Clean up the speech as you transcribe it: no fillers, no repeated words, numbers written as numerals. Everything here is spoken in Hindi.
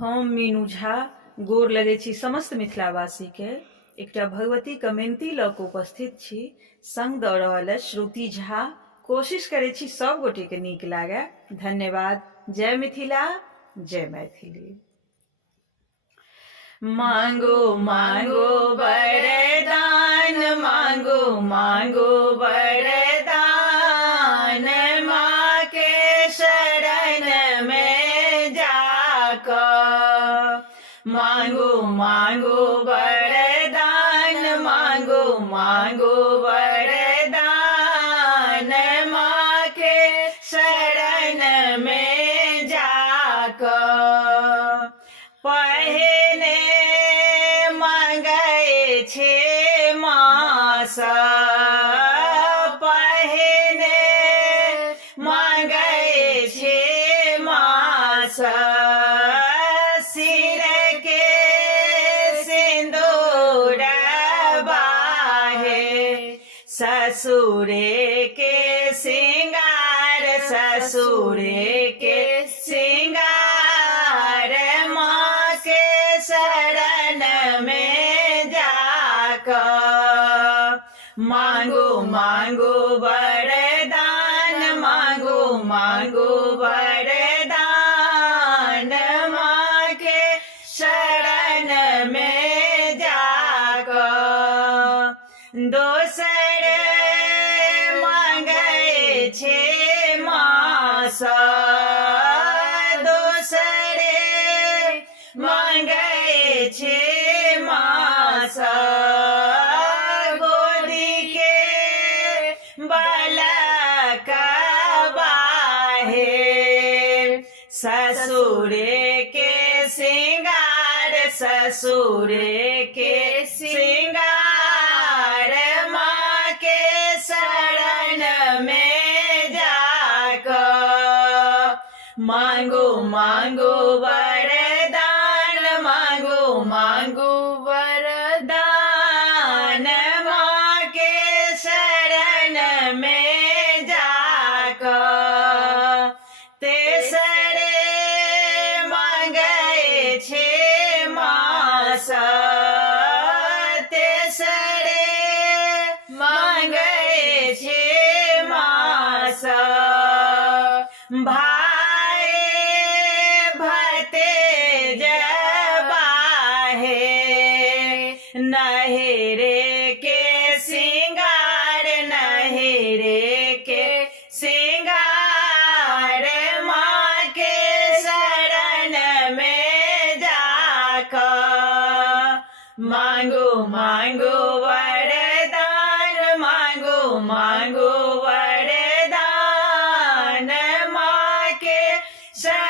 हम मीनू झा गोर लगै छी समस्त मिथिलावासी के। एकटा भगवती कमेंती लऽ कऽ उपस्थित छी। संग दऽ रहल अछि श्रुति झा। कोशिश करै छी सब गोटे के नीक लागे। धन्यवाद। जय मिथिला, जय मैथिली। मांगो मांगो वरदान, मांगो मांगो वरदान, माँ के शरण में जाकर। मांगो मांगो वरदान, मांगो मांगो वरदान, माँ के शरण में जाकर। पहिने मांगै छे मासा, पहिने मांगै छे मासा, सिर के सिंदूर बाहे, ससुरे के सिंगार, ससुरे के सिंगार, माँ के शरण में जाकर। मांगो मांगो वरदान, मांगो मांगो वरदान, माँ के शरण में जाकर। दोसर मांगै छे मासा, दोसरे मांगै छे मासा, गोदी के बालक बाहे, ससुरे के सिंगार, ससुरे के सिंगार, माँ के शरण में जाकर। मांगो मांगो वरदान, मांगो मांगो वरदान, माँ के शरण में जाकर। तेसरे मांगै छे मासा, तेसरे मांगै छे मासा, भाई भतेज बाहे, नहेरे के सिंगार, नहेरे के सिंगार, माँ के शरण में जाकर। मांगो मांगो वरदान, मांगो मांगो वरदान, माँ के शरण